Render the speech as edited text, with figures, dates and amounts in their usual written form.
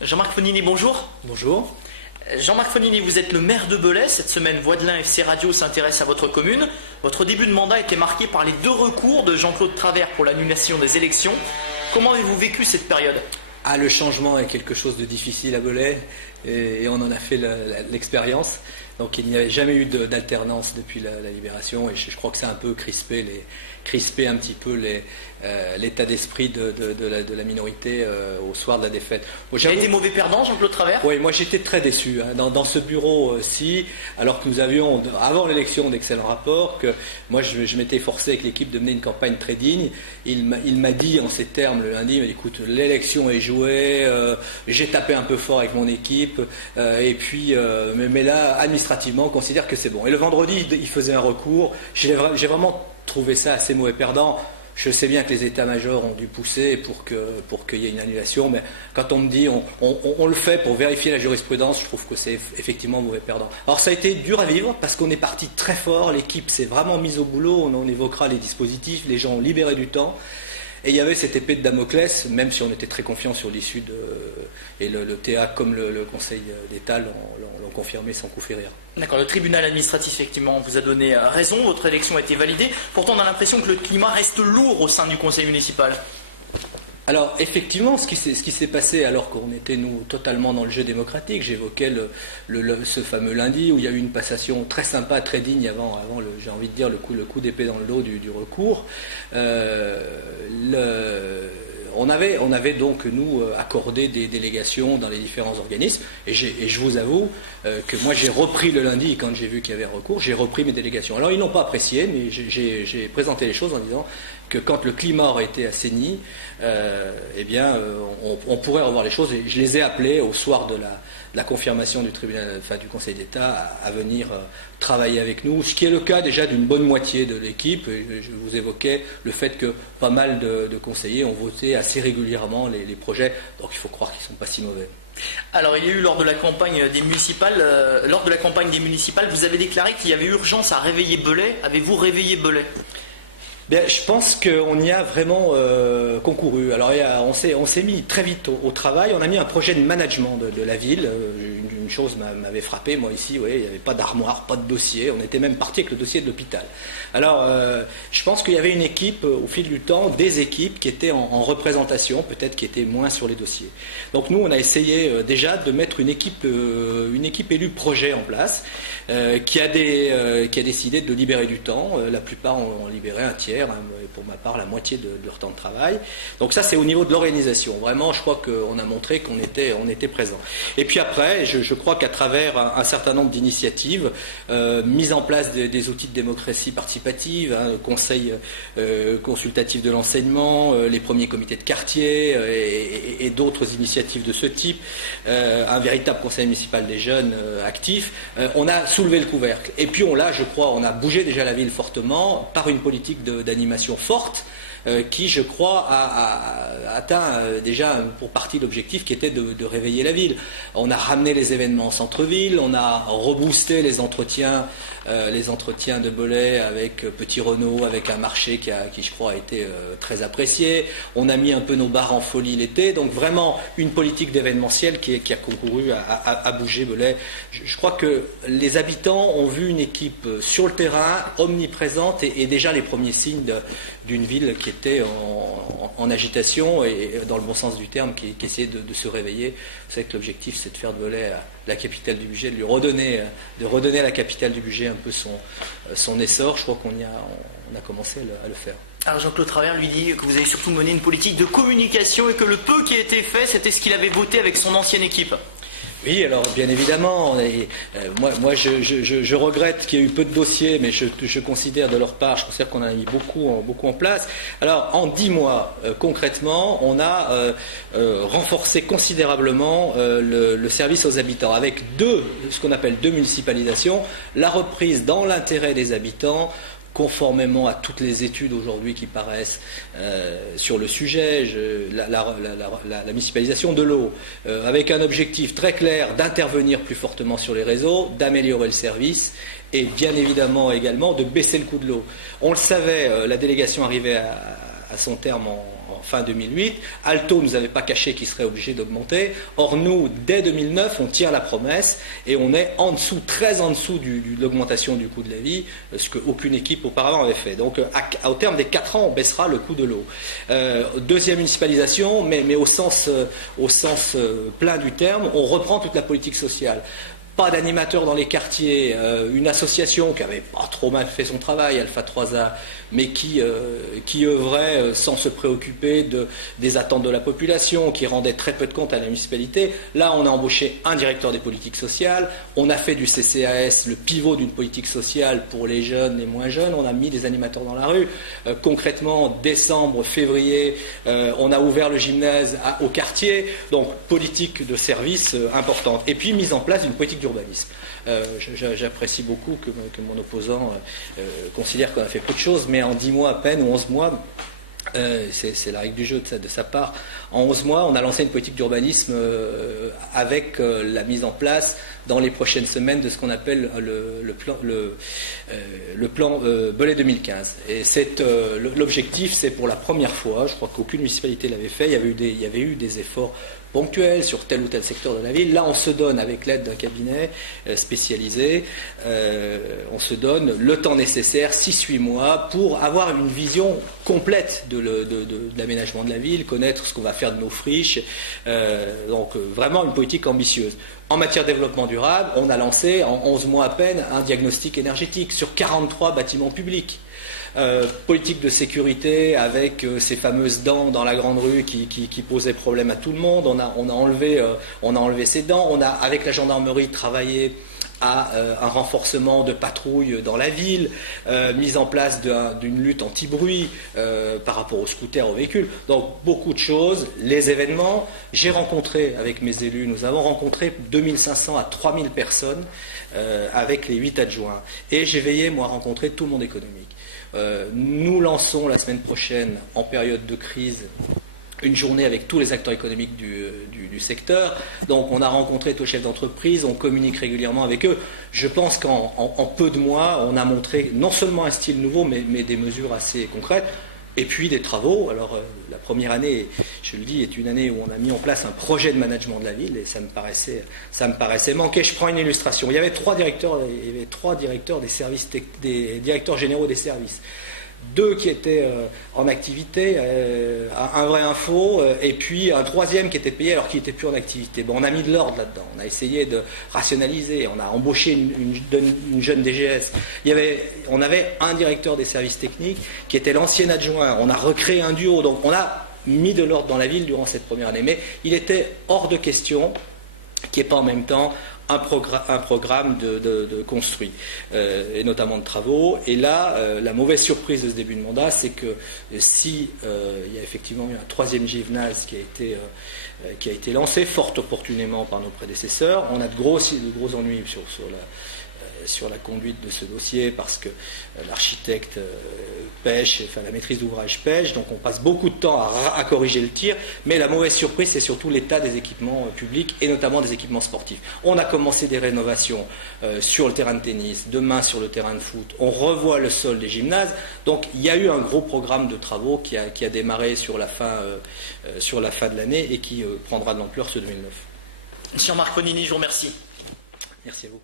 Jean-Marc Fonini, bonjour. Bonjour. Jean-Marc Fonini, vous êtes le maire de Belay. Cette semaine, Voix de l'Ain FC Radio s'intéresse à votre commune. Votre début de mandat était marqué par les 2 recours de Jean-Claude Travers pour l'annulation des élections. Comment avez-vous vécu cette période ? Le changement est quelque chose de difficile à Belay et on en a fait l'expérience. Donc il n'y avait jamais eu d'alternance depuis la libération et je crois que ça a un peu crispé un petit peu l'état d'esprit de la minorité au soir de la défaite. Vous avez été mauvais perdant, Jean-Claude Travers ? Oui, moi j'étais très déçu. Dans ce bureau-ci, alors que nous avions, avant l'élection, d'excellents rapports, que moi je m'étais forcé avec l'équipe de mener une campagne très digne. Il m'a dit en ces termes le lundi, écoute, l'élection est jouée, j'ai tapé un peu fort avec mon équipe, et puis, mais là, administrativement, on considère que c'est bon. Et le vendredi, il faisait un recours. J'ai vraiment trouvé ça assez mauvais perdant. Je sais bien que les états-majors ont dû pousser pour qu'il y ait une annulation, mais quand on me dit on le fait pour vérifier la jurisprudence, je trouve que c'est effectivement mauvais perdant. Alors ça a été dur à vivre parce qu'on est parti très fort, l'équipe s'est vraiment mise au boulot, on évoquera les dispositifs, les gens ont libéré du temps. Et il y avait cette épée de Damoclès, même si on était très confiant sur l'issue et le TA comme le Conseil d'État l'ont confirmé sans coup férir. D'accord, le tribunal administratif effectivement vous a donné raison, votre élection a été validée. Pourtant on a l'impression que le climat reste lourd au sein du conseil municipal. Alors effectivement, ce qui s'est passé alors qu'on était nous totalement dans le jeu démocratique, j'évoquais ce fameux lundi où il y a eu une passation très sympa, très digne avant j'ai envie de dire le coup d'épée dans le dos du recours. On avait donc nous accordé des délégations dans les différents organismes et je vous avoue que moi j'ai repris le lundi quand j'ai vu qu'il y avait un recours, j'ai repris mes délégations. Alors ils n'ont pas apprécié, mais j'ai présenté les choses en disant que quand le climat aurait été assaini, on pourrait revoir les choses. Et je les ai appelés au soir de la confirmation du tribunal, du Conseil d'État, à venir travailler avec nous, ce qui est le cas déjà d'une bonne moitié de l'équipe. Je vous évoquais le fait que pas mal de conseillers ont voté assez régulièrement les projets, donc il faut croire qu'ils ne sont pas si mauvais. Alors il y a eu lors de la campagne des municipales, vous avez déclaré qu'il y avait urgence à réveiller Belay. Avez-vous réveillé Belay ? Bien, je pense qu'on y a vraiment concouru. Alors on s'est mis très vite au travail, on a mis un projet de management de la ville. Une chose m'avait frappé, moi ici, il n'y avait pas d'armoire, pas de dossier, on était même parti avec le dossier de l'hôpital. Alors je pense qu'il y avait une équipe, au fil du temps, des équipes qui étaient en représentation, peut-être qui étaient moins sur les dossiers. Donc nous on a essayé déjà de mettre une équipe élue projet en place, qui a décidé de libérer du temps. La plupart ont libéré un tiers, et pour ma part la moitié de leur temps de travail. Donc ça c'est au niveau de l'organisation. Vraiment je crois qu'on a montré qu'on était présent. Et puis après je crois qu'à travers un certain nombre d'initiatives, mise en place des outils de démocratie participative, le conseil consultatif de l'enseignement, les premiers comités de quartier et d'autres initiatives de ce type, un véritable conseil municipal des jeunes actifs, on a soulevé le couvercle. Et puis je crois, on a bougé déjà la ville fortement par une politique d'animation forte qui, je crois, a atteint déjà pour partie l'objectif qui était de réveiller la ville. On a ramené les événements en centre-ville, on a reboosté les entretiens de Belay avec Petit Renault, avec un marché qui je crois, a été très apprécié. On a mis un peu nos bars en folie l'été, donc vraiment une politique d'événementiel qui a concouru à bouger Belay. Je crois que les habitants ont vu une équipe sur le terrain, omniprésente, et déjà les premiers signes d'une ville qui était en agitation et dans le bon sens du terme, qui essayait de se réveiller. Vous savez que l'objectif c'est de faire de Belay la capitale du budget, de redonner à la capitale du budget un peu son essor. Je crois qu'on a commencé à le faire. Alors Jean-Claude Travers lui dit que vous avez surtout mené une politique de communication et que le peu qui a été fait, c'était ce qu'il avait voté avec son ancienne équipe. Oui, alors bien évidemment, moi je regrette qu'il y ait eu peu de dossiers, mais je considère de leur part, je considère qu'on en a mis beaucoup en place. Alors en 10 mois, concrètement, on a renforcé considérablement le service aux habitants, avec ce qu'on appelle 2 municipalisations, la reprise dans l'intérêt des habitants, conformément à toutes les études aujourd'hui qui paraissent sur le sujet, la municipalisation de l'eau, avec un objectif très clair d'intervenir plus fortement sur les réseaux, d'améliorer le service et bien évidemment également de baisser le coût de l'eau. On le savait, la délégation arrivait à son terme fin 2008. Alto ne nous avait pas caché qu'il serait obligé d'augmenter. Or nous, dès 2009, on tient la promesse et on est en dessous, très en dessous de l'augmentation du coût de la vie, ce qu'aucune équipe auparavant avait fait. Donc au terme des 4 ans, on baissera le coût de l'eau. Deuxième municipalisation, mais au sens plein du terme, on reprend toute la politique sociale. Pas d'animateurs dans les quartiers, une association qui n'avait pas trop mal fait son travail, Alpha 3A, mais qui œuvrait sans se préoccuper des attentes de la population, qui rendait très peu de compte à la municipalité. Là, on a embauché un directeur des politiques sociales, on a fait du CCAS le pivot d'une politique sociale pour les jeunes, les moins jeunes, on a mis des animateurs dans la rue. Concrètement, décembre, février, on a ouvert le gymnase au quartier, donc politique de service importante. Et puis, mise en place d'une politique d'urbanisme. J'apprécie beaucoup que mon opposant considère qu'on a fait peu de choses, mais en 10 mois à peine, ou 11 mois, c'est la règle du jeu de sa part. En 11 mois, on a lancé une politique d'urbanisme avec la mise en place dans les prochaines semaines de ce qu'on appelle le plan Belay 2015. Et l'objectif, c'est pour la première fois, je crois qu'aucune municipalité l'avait fait, il y avait eu des efforts ponctuels sur tel ou tel secteur de la ville. Là, on se donne, avec l'aide d'un cabinet spécialisé, on se donne le temps nécessaire, 6-8 mois, pour avoir une vision complète de l'aménagement de la ville, connaître ce qu'on va faire de nos friches. Donc, vraiment une politique ambitieuse. En matière de développement durable, on a lancé, en 11 mois à peine, un diagnostic énergétique sur 43 bâtiments publics. Politique de sécurité avec ces fameuses dents dans la grande rue qui posaient problème à tout le monde. On a enlevé ces dents. On a, avec la gendarmerie, travaillé à un renforcement de patrouilles dans la ville, mise en place d'une lutte anti-bruit par rapport aux scooters, aux véhicules. Donc beaucoup de choses. Les événements, j'ai rencontré avec mes élus, nous avons rencontré 2500 à 3000 personnes avec les 8 adjoints. Et j'ai veillé, moi, à rencontrer tout le monde économique. Nous lançons la semaine prochaine, en période de crise, une journée avec tous les acteurs économiques du secteur. Donc on a rencontré tous les chefs d'entreprise, on communique régulièrement avec eux. Je pense qu'en peu de mois, on a montré non seulement un style nouveau, mais des mesures assez concrètes. Et puis des travaux. Alors la première année, je le dis, est une année où on a mis en place un projet de management de la ville et ça me paraissait manquer. Je prends une illustration. Il y avait trois directeurs des services, des directeurs généraux des services. 2 qui étaient en activité, un vrai info, et puis un 3e qui était payé alors qu'il n'était plus en activité. Bon, on a mis de l'ordre là-dedans, on a essayé de rationaliser, on a embauché une jeune DGS. On avait un directeur des services techniques qui était l'ancien adjoint, on a recréé un duo, donc on a mis de l'ordre dans la ville durant cette première année. Mais il était hors de question qu'il n'y ait pas en même temps un programme de construit, et notamment de travaux. Et là, la mauvaise surprise de ce début de mandat, c'est que si il y a effectivement eu un 3e gymnase qui a été lancé, fort opportunément par nos prédécesseurs, on a de gros ennuis sur la conduite de ce dossier parce que l'architecte pêche, enfin la maîtrise d'ouvrage pêche, donc on passe beaucoup de temps à corriger le tir, mais la mauvaise surprise c'est surtout l'état des équipements publics et notamment des équipements sportifs. On a commencé des rénovations sur le terrain de tennis, demain sur le terrain de foot, on revoit le sol des gymnases, donc il y a eu un gros programme de travaux qui a démarré sur la fin de l'année et qui prendra de l'ampleur ce 2009. Monsieur Marconini, je vous remercie. Merci à vous.